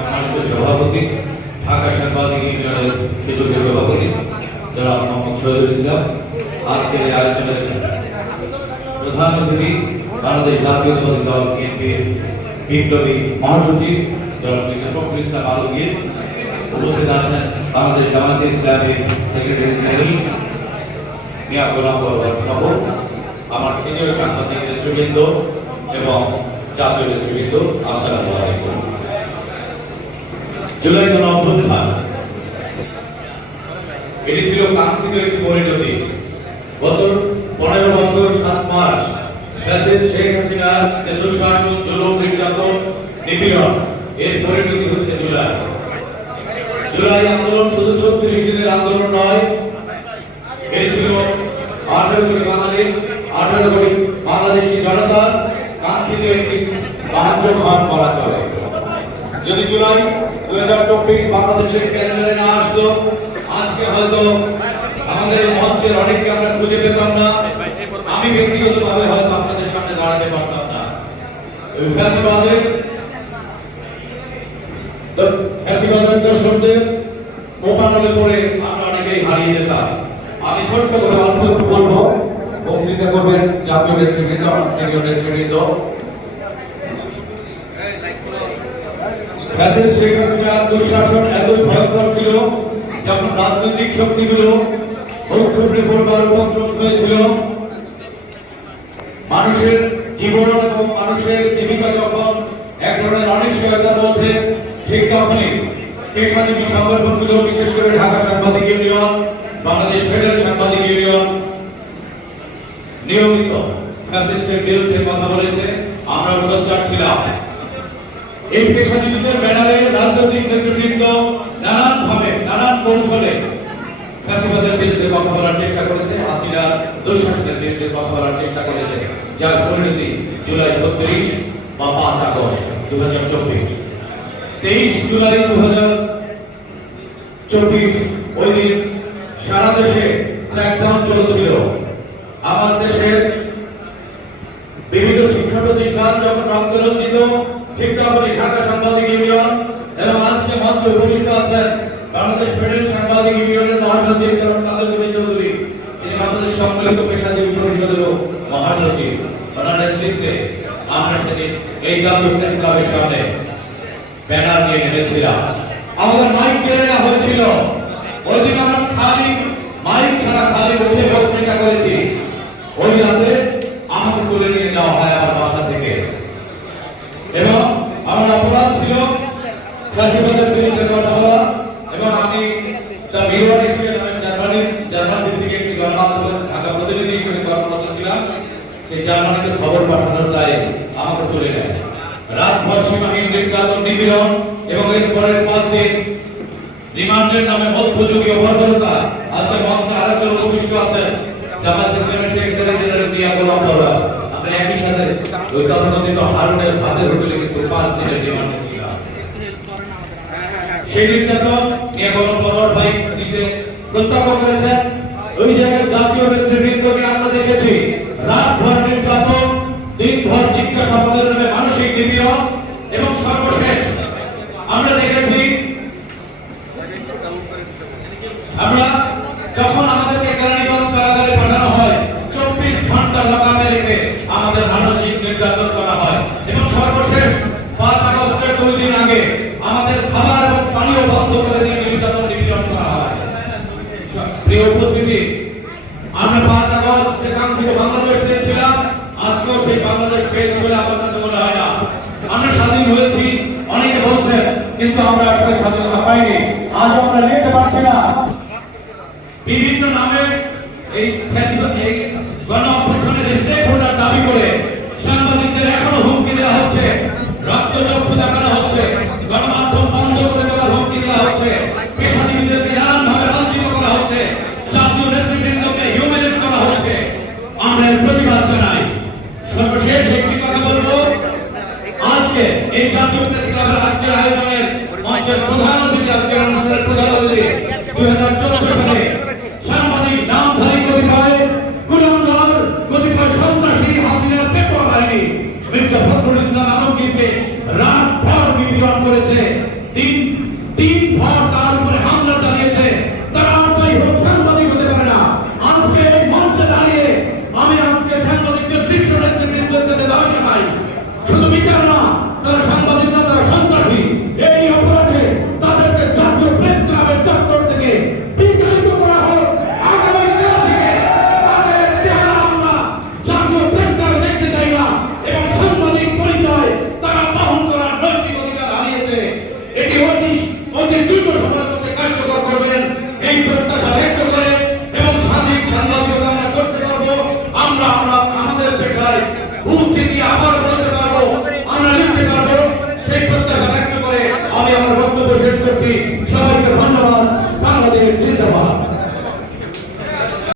সম্মানিত সভাপতি, ঢাকা সাংবাদিক ইউনিয়নের সুযোগ্য সভাপতি যারা মোহাম্মদ শহীদুল ইসলাম। আজকের এই আয়োজনের প্রধান অতিথি বাংলাদেশ জাতীয়তাবাদী দল বিএনপির বিপ্লবী মহাসচিব মির্জা ফখরুল ইসলাম আলমগীর। উপস্থিত আছেন বাংলাদেশ জামাতে ইসলামের সেক্রেটারি জেনারেল মিয়া গোলাম বরবার সহ আমার সিনিয়র সাংবাদিক নেতৃবৃন্দ এবং জাতীয় নেতৃবৃন্দ। আসসালামু আলাইকুম। জুলাই অভ্যুত্থান এটি ছিল কাঙ্ক্ষিত একটি পরিণতি। গত পনেরো বছর সাত মাস ফ্যাসিস্ট শেখ হাসিনা যে দুঃশাসন নির্যাতন নিপীড়ন, এর পরিণতি হচ্ছে জুলাই। জুলাই আন্দোলন শুধু ছত্রিশ দিনের আন্দোলন নয়, এটি ছিল আঠারো কোটি বাঙালি, আঠারো কোটি বাংলাদেশি জনতার কাঙ্ক্ষিত একটি বাহাত্র খান করা চলে। যদি জুলাই দুই হাজার চব্বিশ বাংলাদেশের ক্যালেন্ডারে না আসতো আজকে হয়তো আমাদের মঞ্চের অনেককে আমরা খুঁজে পেতাম না। আমি ব্যক্তিগতভাবে হয়তো আপনাদের সামনে দাঁড়াতে পারতাম না। ফ্যাসিবাদের অনেকেই হারিয়ে যেতাম। আমি ছোট্ট করে অল্প একটু বলব, বক্তৃতা করবেন দুঃশাসন এতই ভয়ঙ্কর ছিল যখন রাজনৈতিক শক্তিগুলো উপক্রম হয়েছিল। মানুষের জীবন এবং মানুষের জীবিকা যখন এক ধরনের অনিশ্চয়তার মধ্যে, ঠিক তখনই পেশাজীবী সংগঠনগুলো বিশেষ করে ঢাকা সাংবাদিক ইউনিয়ন, বাংলাদেশ ফেডারেল সাংবাদিক ইউনিয়ন, নিয়মিত ফ্যাসিস্টের বিরুদ্ধে কথা বলেছে, আমরাও সোচ্চার ছিলাম। এই পেশাজীবীদের ব্যানারে রাজনৈতিক কথা বলার চেষ্টা করেছে। হাসিনার দুঃশাসনের বিরুদ্ধে কথা বলার চেষ্টা করেছে। যার পরিণতি জুলাই ছত্রিশ বা পাঁচ আগস্ট দু হাজার চব্বিশ। তেইশ জুলাই দু হাজার চব্বিশ ওই দিন সারা দেশে চলছিল। আমার দেশের বিভিন্ন শিক্ষা প্রতিষ্ঠান যখন রক্তরঞ্জিত, ঠিক তখনই ঢাকা সাংবাদিক ইউনিয়ন এবং আজকে মঞ্চে আছেন বাংলাদেশ ফেডারেল সাংবাদিক ইউনিয়নের মহাসচিব জনাব কাদের কবি চৌধুরী, তিনি বাংলাদেশ সম্মিলিত পেশাজীবী পরিষদেরও মহাসচিব ওনার নেতৃত্বে আমরা সেদিন এই জাতীয় প্রেস ক্লাবের সামনে ব্যানার নিয়ে নেমেছিলাম। আমাদের মাইক কেড়ে নেওয়া হয়েছিল। ওই দিন আমরা খালি মাইক ছাড়া খালি মুখে বক্তৃতা করেছি। ওই রাতে আমাকে তুলে নিয়ে যাওয়া হয় আমার বাসা থেকে। এবং আমার অপরাধ ছিল ফ্যাসিবাদের বিরুদ্ধে কথা বলা এবং আমি দ্য মিরর এশিয়া নামের জার্মানির জার্মানির থেকে গণমাধ্যমের ঢাকা প্রতিনিধি হিসেবে কর্মরত ছিলাম। সেই জার্মানিতে খবর পাঠানোর দায়ে আমাকে চলে নেয় রাত ভর সীমাহীন নির্যাতন নিপীড়ন এবং এর পরের পাঁচ দিন রিমান্ডের নামে মধ্যযুগীয় বর্বরতা আজকে মঞ্চে আরেকজন উপবিষ্ট আছেন, জামাত ইসলামের সেক্রেটারি জেনারেল মিয়া গোলাম পরোয়া আমরা একই সাথে ওই তথাকথিত হারুনের ভাতের হোটেলে কিন্তু পাঁচ দিনের রিমান্ডে ছিলাম। সেই নির্যাতন মিয়া গোলাম পরোয়ার ভাই নিজে প্রত্যক্ষ করেছেন। ওই জায়গায় জাতীয় নেতৃবৃন্দকে আমরা দেখেছি। রাতভর নির্যাতন, দিনভর জিজ্ঞাসাবাদের নামে মানসিক নিপীড়ন এবং সর্বশেষ আমরা দেখেছি, আমরা যখন আমাদেরকে কেরানীগঞ্জ কারাগারে পাঠানো হয় চব্বিশ ঘণ্টা লকাপে রেখে আমাদের মানসিক নির্যাতন করা হয় এবং সর্বশেষ পাঁচ আগস্টের দুই দিন আগে আমাদের খাবার এবং পানীয় বন্ধ করে দিয়ে নির্যাতন নিপীড়ন করা হয় প্রিয় উপস্থিতি আমরা পাঁচ আগস্ট যে কাঙ্ক্ষিত বাংলাদেশ চেয়েছিলাম আজকেও সেই বাংলাদেশ পেয়েছি বলে আমার কাছে মনে হয় না। আমরা স্বাধীন হয়েছি, অনেকে বলছেন, কিন্তু আমরা আসলে স্বাধীনতা পাইনি। আজ আমরা নিতে পারছি না। বিভিন্ন নামে এই এই গণ অভ্যুত্থানের স্টেক হোল্ডার দাবি করে মঞ্চের প্রধান অতিথি আজকের অনুষ্ঠানের প্রধান অতিথি দুই হাজার চোদ্দ সালে সাংবাদিক নামধারী কতিপয় গুণাঙ্গর কতিপয় সন্ত্রাসী হাসিনার পেপার বাহিনী, মির্জা ফখরুল ইসলাম বুক চিনি আবার বলতে